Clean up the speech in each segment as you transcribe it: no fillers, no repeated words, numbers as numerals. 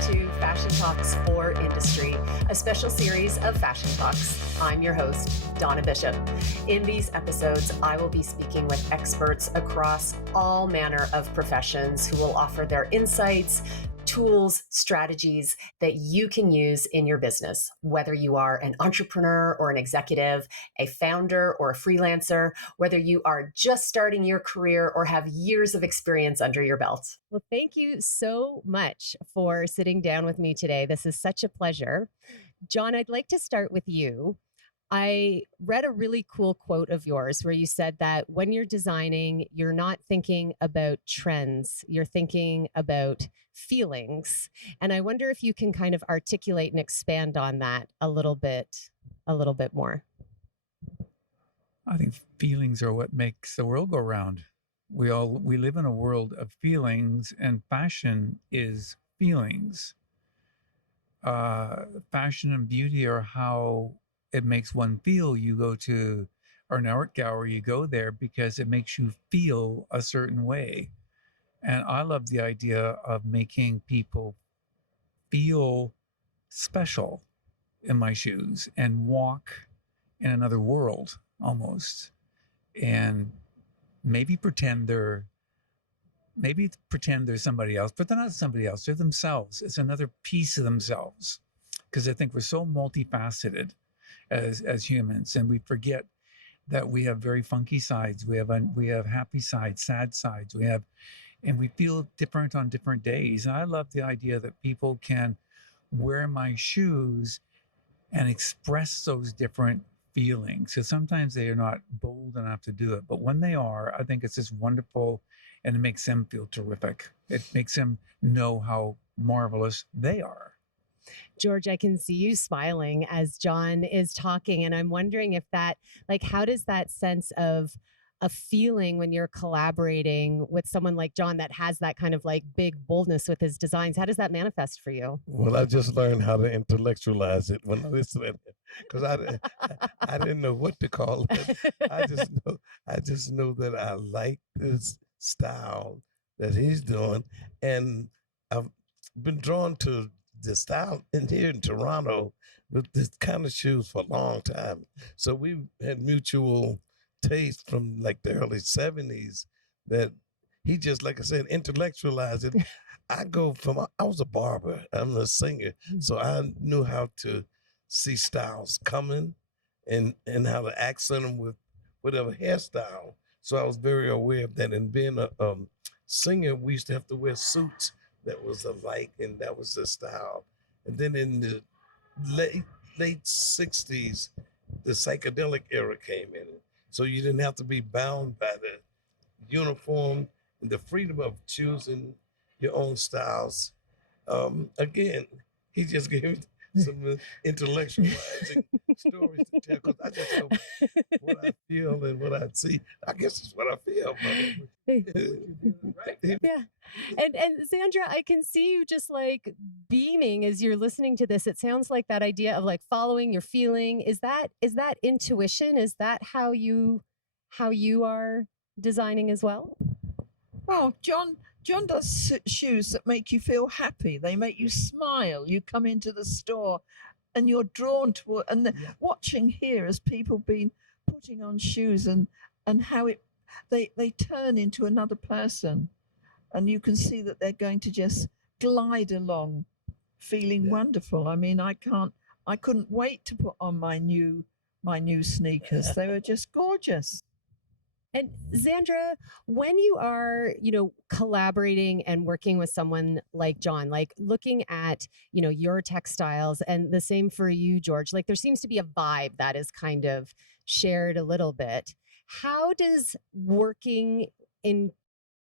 to Fashion Talks for Industry, a special series of Fashion Talks. I'm your host, Donna Bishop. In these episodes, I will be speaking with experts across all manner of professions who will offer their insights, tools, strategies that you can use in your business, whether you are an entrepreneur or an executive, a founder or a freelancer, whether you are just starting your career or have years of experience under your belt. Well, thank you so much for sitting down with me today. This is such a pleasure. John, I'd like to start with you. I read a really cool quote of yours where you said that when you're designing, you're not thinking about trends, you're thinking about feelings. And I wonder if you can kind of articulate and expand on that a little bit more. I think feelings are what makes the world go round. We live in a world of feelings, and fashion is feelings. Fashion and beauty are how it makes one feel. You go to an art gallery, you go there because it makes you feel a certain way. And I love the idea of making people feel special in my shoes and walk in another world almost. And maybe pretend they're somebody else, but they're not somebody else. They're themselves. It's another piece of themselves. Because I think we're so multifaceted as humans, and we forget that we have very funky sides. We have happy sides, sad sides. And we feel different on different days. And I love the idea that people can wear my shoes and express those different feelings. So sometimes they are not bold enough to do it, but when they are, I think it's just wonderful, and it makes them feel terrific. It makes them know how marvelous they are. George, I can see you smiling as John is talking. And I'm wondering if that, how does that sense of a feeling when you're collaborating with someone like John that has that kind of big boldness with his designs, how does that manifest for you? Well, I just learned how to intellectualize it when I listened to it, because I didn't know what to call it. I just know that I like this style that he's doing, and I've been drawn to the style here in Toronto with this kind of shoes for a long time. So we had mutual taste from the early 70s that he just, like I said, intellectualized it. I was a barber, I'm a singer. So I knew how to see styles coming and how to accent them with whatever hairstyle. So I was very aware of that. And being a singer, we used to have to wear suits that was alike, and that was the style. And then in the late 60s, the psychedelic era came in. So you didn't have to be bound by the uniform and the freedom of choosing your own styles. Again, he just gave me some intellectualizing stories to tell, because I just know what I feel and what I see. I guess it's what I feel. Yeah. And Zandra, I can see you just beaming as you're listening to this. It sounds like that idea of following your feeling. Is that intuition? Is that how you are designing as well? Well, John does shoes that make you feel happy. They make you smile. You come into the store and you're drawn to it. And watching here as people been putting on shoes and how they turn into another person. And you can see that they're going to just glide along feeling wonderful. I mean, I couldn't wait to put on my new sneakers. They were just gorgeous. And Zandra, when you are, collaborating and working with someone like John, looking at, your textiles, and the same for you, George, there seems to be a vibe that is kind of shared a little bit. How does working in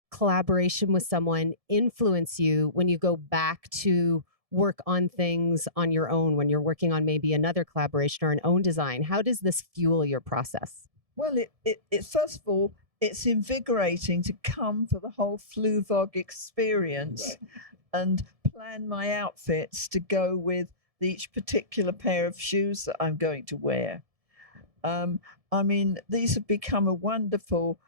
collaboration with someone influence you when you go back to work on things on your own, when you're working on maybe another collaboration or an own design? How does this fuel your process? Well, it first of all, it's invigorating to come for the whole Fluevog experience and plan my outfits to go with each particular pair of shoes that I'm going to wear. I mean, these have become a wonderful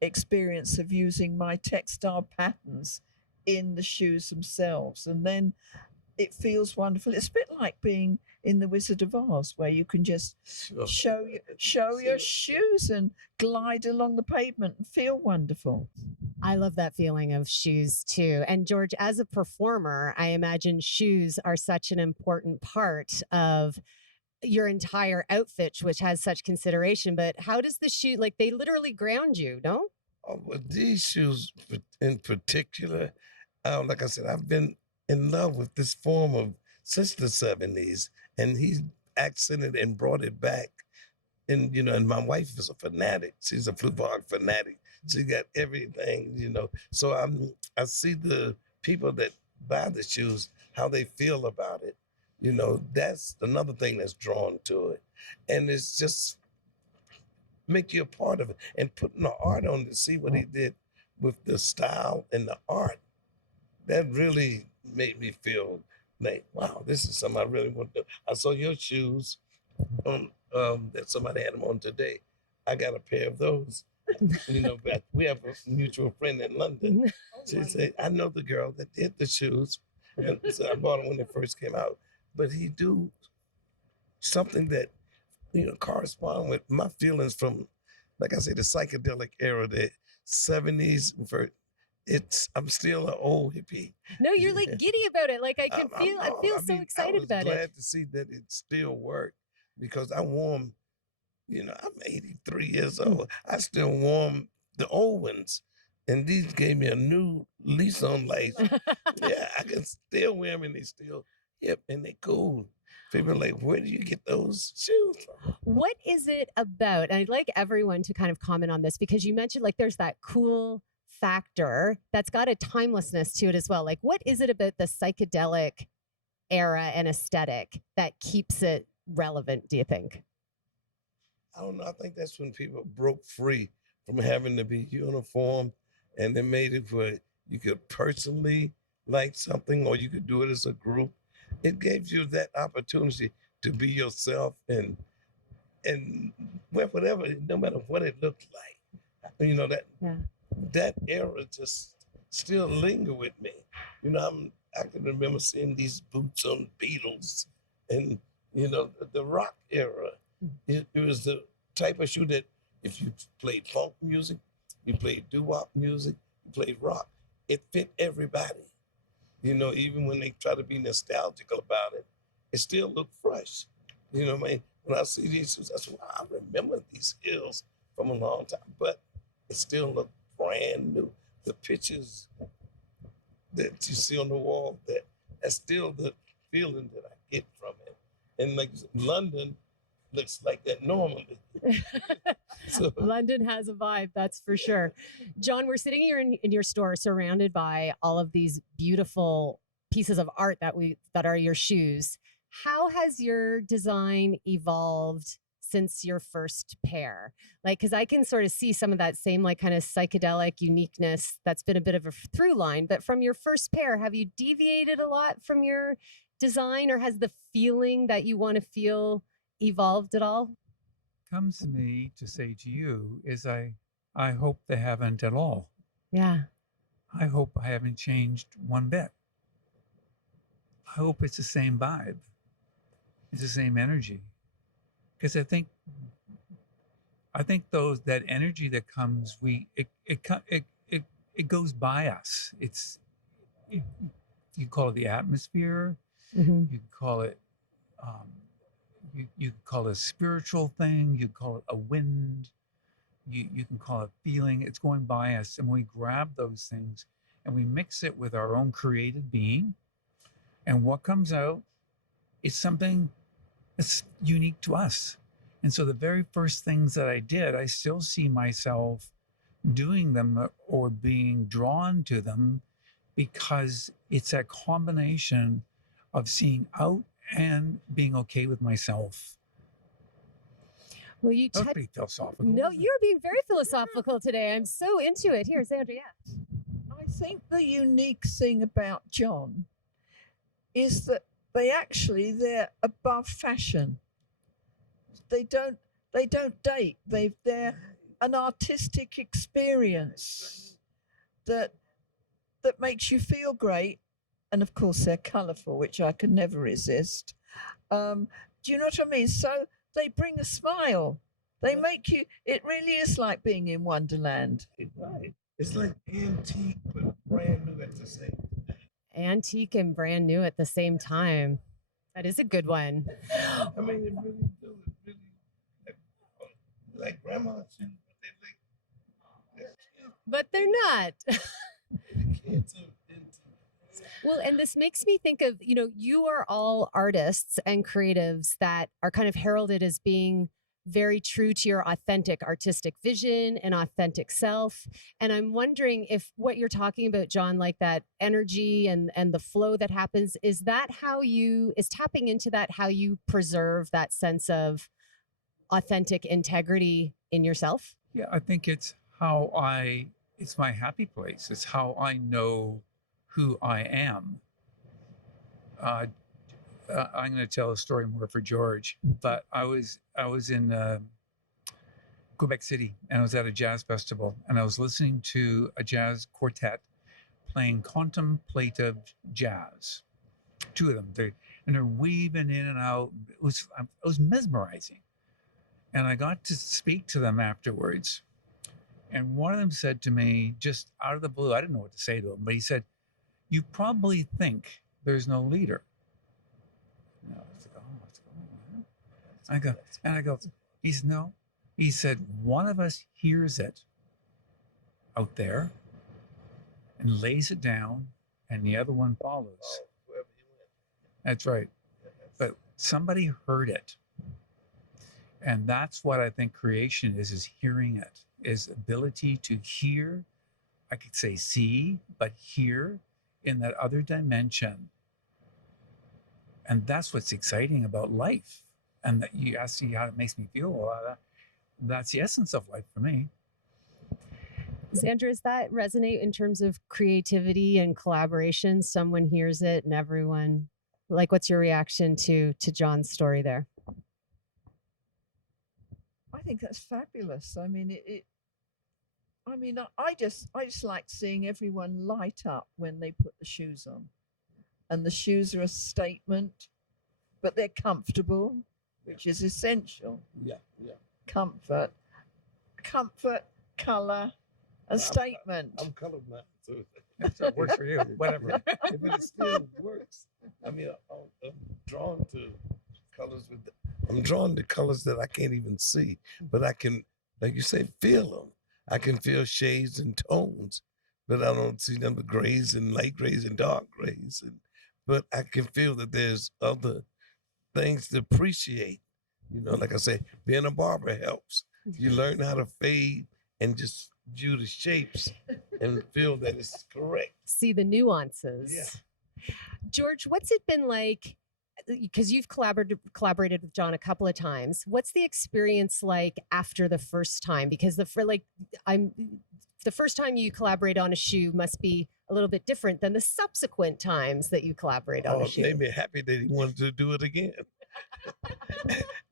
experience of using my textile patterns in the shoes themselves, and then it feels wonderful. It's a bit like being in the Wizard of Oz, where you can just show your shoes and glide along the pavement and feel wonderful. I love that feeling of shoes too. And George, as a performer, I imagine shoes are such an important part of your entire outfit, which has such consideration. But how does the shoe, like, they literally ground you, no? Oh, well, these shoes in particular, like I said, I've been in love with this form of since the 70s, and he accented and brought it back. And, and my wife is a fanatic. She's a Fluevog fanatic. She got everything, So I see the people that buy the shoes, how they feel about it. That's another thing that's drawn to it. And it's just make you a part of it. And putting the art on to see what he did with the style and the art, that really made me feel like, wow, this is something I really want to do. I saw your shoes on, that somebody had them on today. I got a pair of those. But we have a mutual friend in London. She said, I know the girl that did the shoes. And so I bought them when they first came out. But he do something that, correspond with my feelings from, like I say, the psychedelic era, the 70s. I'm still an old hippie. No, you're like giddy about it. Like I feel so excited about it. I'm glad to see that it still worked, because I wore them. I'm 83 years old. I still wore 'em, the old ones, and these gave me a new lease on life. Yeah, I can still wear them, and they still hip, and they cool. People are like, where do you get those shoes from? What is it about? And I'd like everyone to kind of comment on this, because you mentioned like there's that cool factor that's got a timelessness to it as well. Like, what is it about the psychedelic era and aesthetic that keeps it relevant, do you think? I don't know. I think that's when people broke free from having to be uniform, and they made it where you could personally like something, or you could do it as a group. It gave you that opportunity to be yourself and wear whatever, no matter what it looked like. That era just still linger with me. I can remember seeing these boots on Beatles, and the rock era. It was the type of shoe that if you played funk music, you played doo-wop music, you played rock, it fit everybody. Even when they try to be nostalgic about it, it still looked fresh. What I mean? When I see these shoes, I say, wow, I remember these heels from a long time, but it still looked brand new. The pictures that you see on the wall, that's still the feeling that I get from it. And like London looks like that normally. So, London has a vibe, that's for sure. John, we're sitting here in your store surrounded by all of these beautiful pieces of art that are your shoes. How has your design evolved since your first pair? Like, because I can sort of see some of that same like kind of psychedelic uniqueness that's been a bit of a through line. But from your first pair, have you deviated a lot from your design, or has the feeling that you want to feel evolved at all? Comes to me to say to you is I hope they haven't at all. Yeah. I hope I haven't changed one bit. I hope it's the same vibe. It's the same energy. Because I think that energy that comes, it goes by us. You call it the atmosphere. Mm-hmm. You call it you call it a spiritual thing. You call it a wind. You can call it feeling. It's going by us, and we grab those things and we mix it with our own created being, and what comes out is something that's unique to us. And so the very first things that I did, I still see myself doing them or being drawn to them, because it's a combination of seeing out and being okay with myself. Well, you That was pretty philosophical. No, wasn't it? you're being very philosophical today. I'm so into it. Here, Zandra, yeah. I think the unique thing about John is that they're above fashion. They don't date. They're an artistic experience that that makes you feel great. And of course, they're colourful, which I could never resist. Do you know what I mean? So they bring a smile. They make you, it really is like being in Wonderland. Right. It's like antique, but brand new at the same time. Antique and brand new at the same time. That is a good one. I mean, it really do. It really, like grandma's shoes, but they're cute. But they're not. The kids are into it. Well, and this makes me think of, you are all artists and creatives that are kind of heralded as being very true to your authentic artistic vision and authentic self. And I'm wondering if what you're talking about, John, like that energy and the flow that happens, is tapping into that how you preserve that sense of authentic integrity in yourself? Yeah, I think it's it's my happy place. It's how I know who I am. I'm going to tell a story more for George, but I was in Quebec City, and I was at a jazz festival, and I was listening to a jazz quartet playing contemplative jazz. Two of them, they're weaving in and out. It was mesmerizing, and I got to speak to them afterwards. And one of them said to me, just out of the blue, I didn't know what to say to him, but he said, "You probably think there's no leader." And I was like, "Oh, what's going on?" I go, he said, "No." He said, "One of us hears it out there and lays it down, and the other one follows." Oh, wherever you went. That's right. But somebody heard it. And that's what I think creation is hearing it, is ability to hear. I could say see, but hear in that other dimension. And that's what's exciting about life. And that you ask me how it makes me feel. Well, that's the essence of life for me. Zandra, does that resonate in terms of creativity and collaboration? Someone hears it and everyone, like, what's your reaction to John's story there? I think that's fabulous. I mean, I just like seeing everyone light up when they put the shoes on, and the shoes are a statement, but they're comfortable, which is essential. Yeah. Comfort, color, a statement. I'm colorblind, so It works for you, whatever. if it still works. I mean, I'm drawn to colors I'm drawn to colors that I can't even see, but I can, like you say, feel them. I can feel shades and tones, but I don't see them, the grays and light grays and dark grays. But I can feel that there's other things to appreciate. Like I say, being a barber helps. You learn how to fade and just view the shapes and feel that it's correct. See the nuances. Yeah. George, what's it been like? Because you've collaborated with John a couple of times. What's the experience like after the first time? Because the first time you collaborate on a shoe must be a little bit different than the subsequent times that you collaborate on a shoe. It made me happy that he wanted to do it again.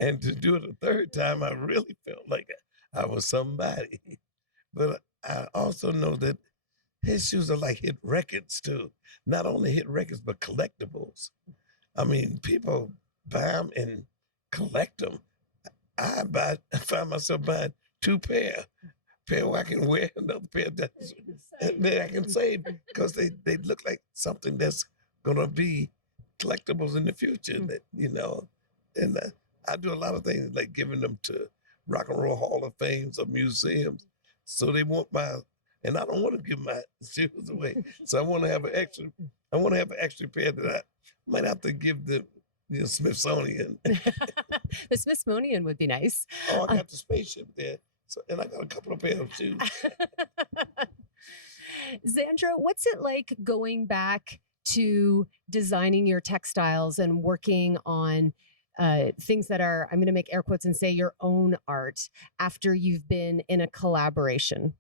And to do it a third time, I really felt like I was somebody. But I also know that his shoes are like hit records too. Not only hit records, but collectibles. I mean, people buy them and collect them. I find myself buying two pair where I can wear, another pair that I can save, because they look like something that's gonna be collectibles in the future. That and I do a lot of things like giving them to Rock and Roll Hall of Fames or museums, so they want and I don't want to give my shoes away, so I want to have an extra pair that I might have to give the Smithsonian. The Smithsonian would be nice. Oh, I got the spaceship there. So, and I got a couple of pairs of shoes. Zandra, what's it like going back to designing your textiles and working on things that are, I'm going to make air quotes and say, your own art after you've been in a collaboration?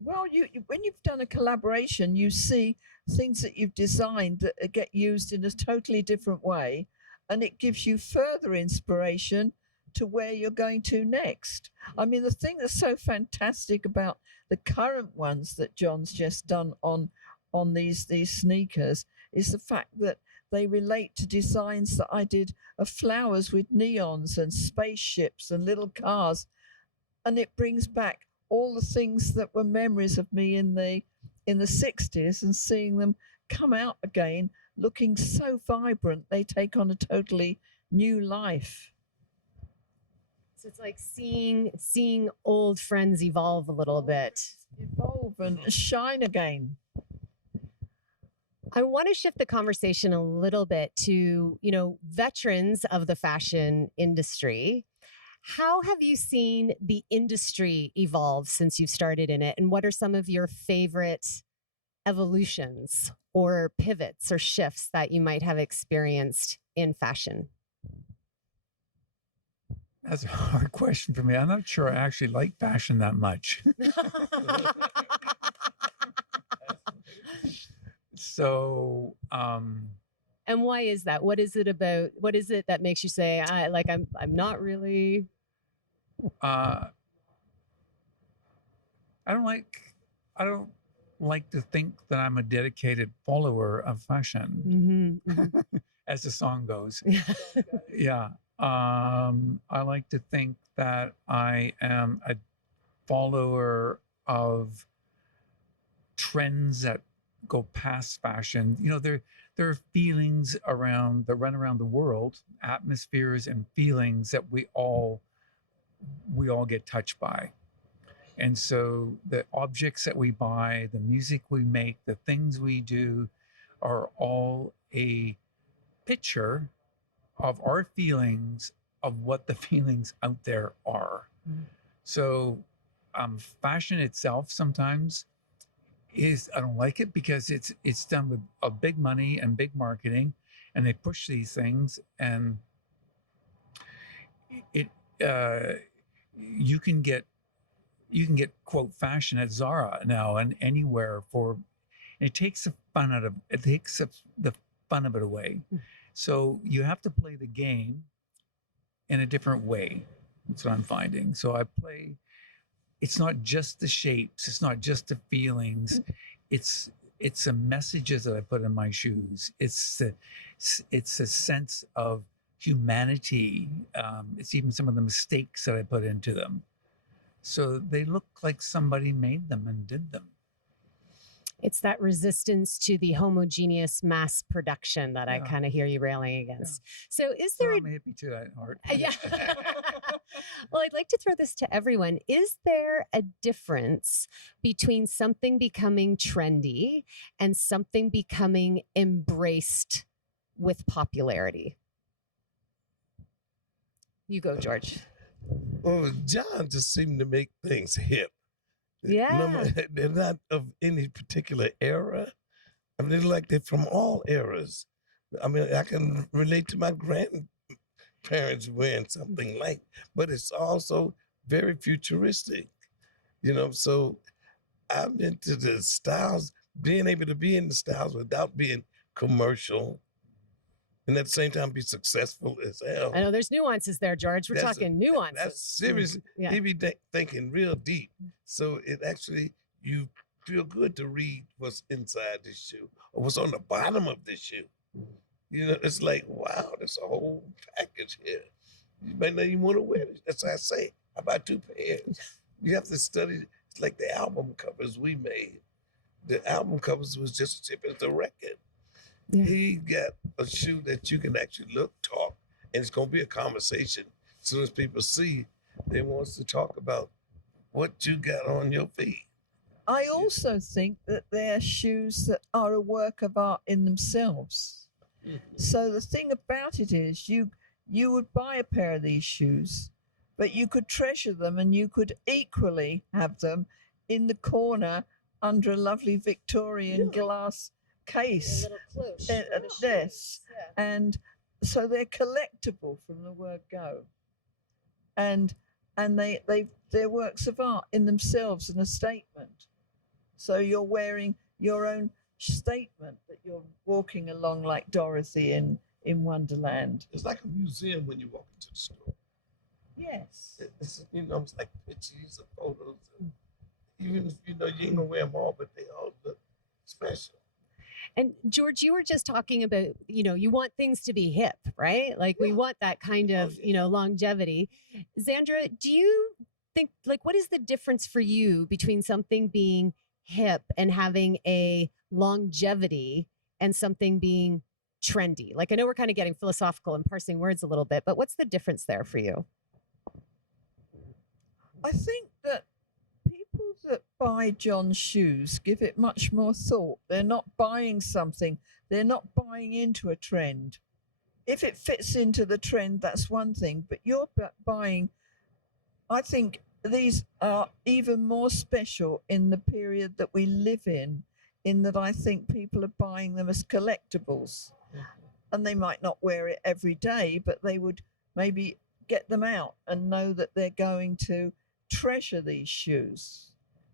Well, when you've done a collaboration, you see things that you've designed that get used in a totally different way, and it gives you further inspiration to where you're going to next. I mean, the thing that's so fantastic about the current ones that John's just done on these sneakers is the fact that they relate to designs that I did of flowers with neons and spaceships and little cars, and it brings back all the things that were memories of me in the 60s, and seeing them come out again looking so vibrant, they take on a totally new life. So it's like seeing old friends evolve a little bit. Evolve and shine again. I want to shift the conversation a little bit to, veterans of the fashion industry. How have you seen the industry evolve since you've started in it? And what are some of your favorite evolutions or pivots or shifts that you might have experienced in fashion? That's a hard question for me. I'm not sure I actually like fashion that much. So, and why is that? What is it about? What is it that makes you say, I'm not really? I don't like to think that I'm a dedicated follower of fashion, as the song goes. Yeah. I like to think that I am a follower of trends that go past fashion. There are feelings that run around the world, atmospheres and feelings that we all get touched by. And so the objects that we buy, the music we make, the things we do are all a picture of our feelings, of what the feelings out there are. So fashion itself sometimes I don't like it because it's done with a big money and big marketing, and they push these things, and you can get quote fashion at Zara now and anywhere it takes the fun out of it. Takes the fun of it away. So you have to play the game in a different way. That's what I'm finding. So it's not just the shapes, it's not just the feelings, it's the messages that I put in my shoes. It's a sense of humanity. It's even some of the mistakes that I put into them. So they look like somebody made them and did them. It's that resistance to the homogeneous mass production that I kind of hear you railing against. Yeah. So is there I'm a hippie to that heart. Yeah. Well, I'd like to throw this to everyone. Is there a difference between something becoming trendy and something becoming embraced with popularity? You go, George. Well, John just seemed to make things hip. Yeah. They're not of any particular era. I mean, they're from all eras. I mean, I can relate to my grandparents wearing something like, but it's also very futuristic, so I'm into the styles, being able to be in the styles without being commercial, and at the same time be successful as hell. I know there's nuances there, George. We're talking nuances. That's serious. Yeah. He be thinking real deep. So it actually, you feel good to read what's inside this shoe or what's on the bottom of this shoe. It's like, wow, there's a whole package here. You might not even want to wear it. That's why I say, I buy 2 pairs. You have to study. It's like the album covers we made. The album covers was just as cheap as the record. Yeah. He got a shoe that you can actually look, talk, and it's going to be a conversation. As soon as people see, they want to talk about what you got on your feet. I also think that they're shoes that are a work of art in themselves. So the thing about it is you would buy a pair of these shoes, but you could treasure them and you could equally have them in the corner under a lovely Victorian glass case. A little cloche. Yes. Yeah. And so they're collectible from the word go. And they're works of art in themselves and a statement. So you're wearing your own statement that you're walking along like Dorothy in Wonderland. It's like a museum when you walk into the store. Yes. It's, it's like pictures of photos. Even if you ain't gonna wear them all, but they all look special. And George, you were just talking about, you want things to be hip, right? Like we want that kind of, longevity. Zandra, do you think, like, what is the difference for you between something being hip and having a longevity and something being trendy? Like, I know we're kind of getting philosophical and parsing words a little bit, but what's the difference there for you? I think that people that buy John's shoes give it much more thought. They're not buying something. They're not buying into a trend. If it fits into the trend, that's one thing. But you're buying, I think these are even more special in the period that we live in that I think people are buying them as collectibles. And they might not wear it every day, but they would maybe get them out and know that they're going to treasure these shoes.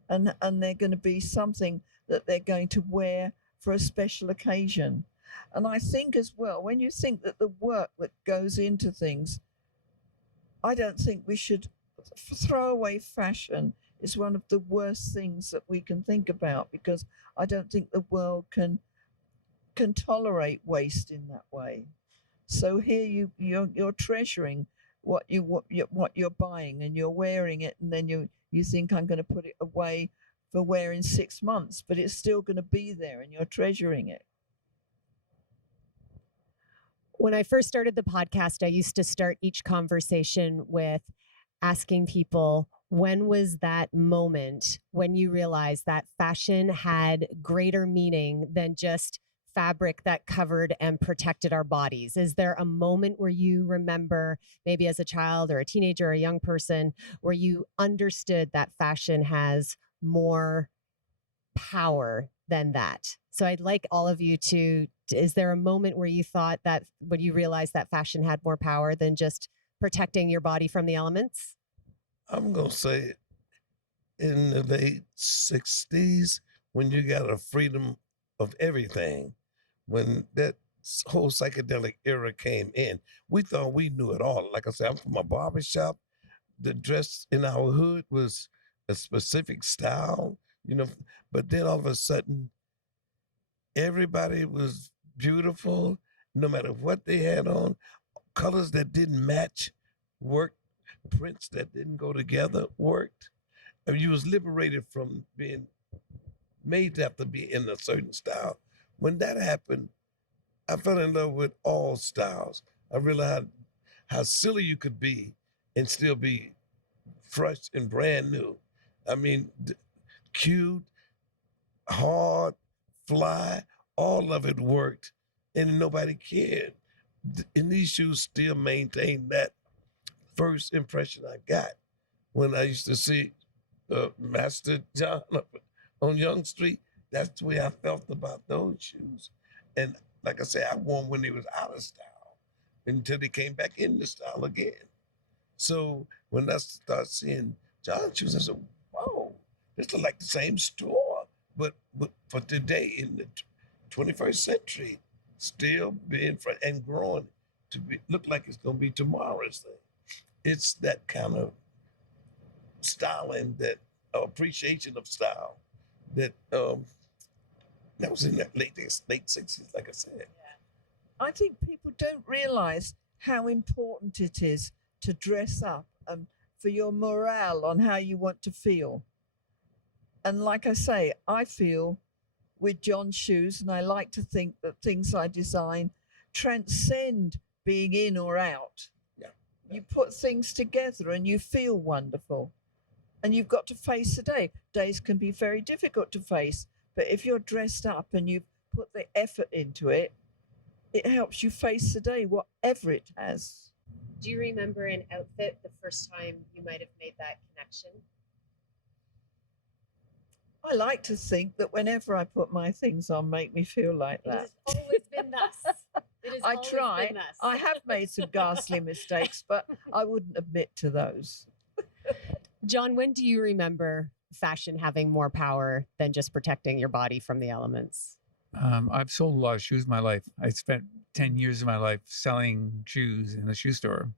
And they're going to be something that they're going to wear for a special occasion. And I think as well, when you think that the work that goes into things, I don't think we should throw away fashion. Is one of the worst things that we can think about, because I don't think the world can tolerate waste in that way. So here you're treasuring what you're buying, and you're wearing it, and then you think, I'm going to put it away for wear in 6 months, but it's still going to be there and you're treasuring it. When I first started the podcast, I used to start each conversation with asking people, when was that moment when you realized that fashion had greater meaning than just fabric that covered and protected our bodies? Is there a moment where you remember, maybe as a child or a teenager or a young person, where you understood that fashion has more power than that? So I'd like all of you to, is there a moment where you thought that, when you realized that fashion had more power than just protecting your body from the elements? I'm going to say in the late 60s, when you got a freedom of everything, when that whole psychedelic era came in, we thought we knew it all. Like I said, I'm from a barber shop. The dress in our hood was a specific style, but then all of a sudden, everybody was beautiful, no matter what they had on. Colors that didn't match worked. Prints that didn't go together worked. I mean, you was liberated from being made to have to be in a certain style. When that happened, I fell in love with all styles. I realized how silly you could be and still be fresh and brand new. I mean, cute, hard, fly, all of it worked, and nobody cared. And these shoes still maintain that first impression I got when I used to see Master John on Young Street. That's the way I felt about those shoes. And like I said, I wore them when they was out of style until they came back into style again. So when I started seeing John shoes, I said, whoa, this is like the same store, but for today in the 21st century, still being front and growing to look like it's going to be tomorrow's thing. It's that kind of styling, that appreciation of style that was in the late 60s, like I said. I think people don't realize how important it is to dress up and for your morale on how you want to feel. And like I say, I feel with John's shoes, and I like to think that things I design transcend being in or out. You put things together and you feel wonderful. And you've got to face the day. Days can be very difficult to face, but if you're dressed up and you put the effort into it, it helps you face the day, whatever it has. Do you remember an outfit the first time you might have made that connection? I like to think that whenever I put my things on, make me feel like that. It has always been thus. I try. I have made some ghastly mistakes, but I wouldn't admit to those. John, when do you remember fashion having more power than just protecting your body from the elements? I've sold a lot of shoes in my life. I spent 10 years of my life selling shoes in a shoe store.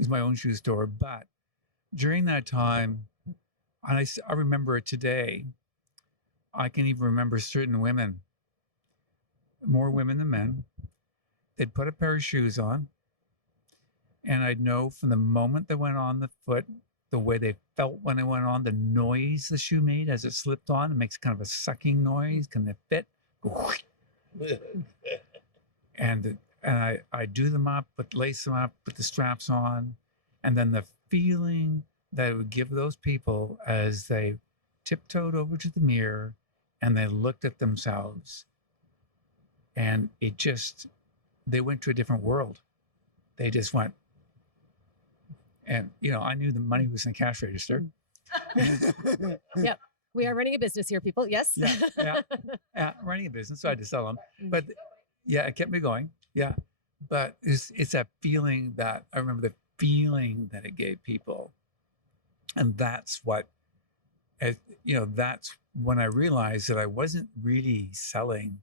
was my own shoe store. But during that time, and I remember it today, I can even remember certain women, more women than men, they'd put a pair of shoes on, and I'd know from the moment they went on the foot, the way they felt when they went on, the noise the shoe made as it slipped on. It makes kind of a sucking noise. Can they fit? And I do them up, lace them up, put the straps on, and then the feeling that it would give those people as they tiptoed over to the mirror and they looked at themselves, and they went to a different world. They just went, and I knew the money was in the cash register. Yep. We are running a business here, people. Yes. Yeah, running a business, so I had to sell them. But yeah, it kept me going. Yeah, but it's that feeling that I remember, the feeling that it gave people, and that's what, that's when I realized that I wasn't really selling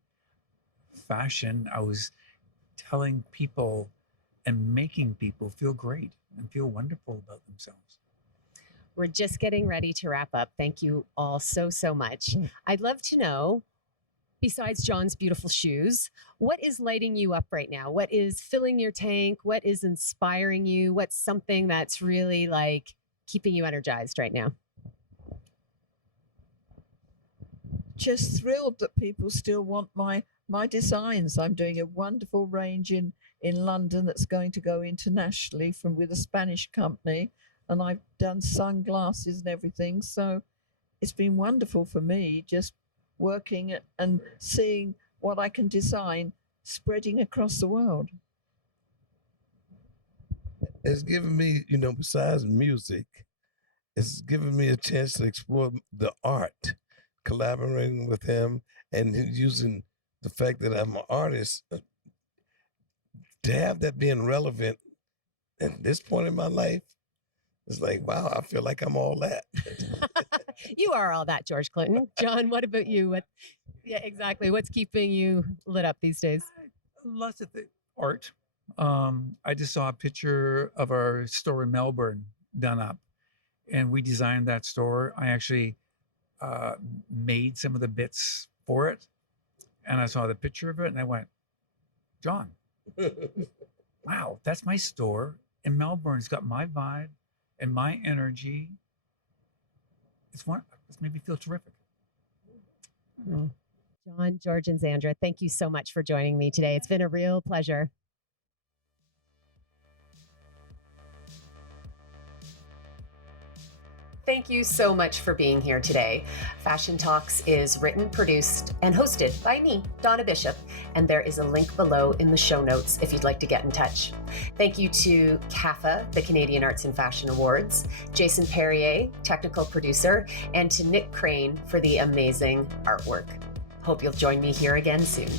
fashion. I was telling people and making people feel great and feel wonderful about themselves. We're just getting ready to wrap up. Thank you all so, so much. I'd love to know, besides John's beautiful shoes, what is lighting you up right now? What is filling your tank? What is inspiring you? What's something that's really like keeping you energized right now? Just thrilled that people still want my designs. I'm doing a wonderful range in London that's going to go internationally with a Spanish company, and I've done sunglasses and everything. So it's been wonderful for me, just working and seeing what I can design spreading across the world. It's given me, besides music, it's given me a chance to explore the art, collaborating with him and using the fact that I'm an artist, to have that being relevant at this point in my life. It's like, wow, I feel like I'm all that. You are all that, George Clinton. John, what about you? Yeah, exactly. What's keeping you lit up these days? Lots of art. I just saw a picture of our store in Melbourne done up, and we designed that store. I actually made some of the bits for it, and I saw the picture of it, and I went, John, wow, that's my store in Melbourne. It's got my vibe and my energy. It's made me feel terrific. John, George, and Zandra, thank you so much for joining me today. It's been a real pleasure. Thank you so much for being here today. Fashion Talks is written, produced, and hosted by me, Donna Bishop, and there is a link below in the show notes if you'd like to get in touch. Thank you to CAFA, the Canadian Arts and Fashion Awards, Jason Perrier, technical producer, and to Nick Crane for the amazing artwork. Hope you'll join me here again soon.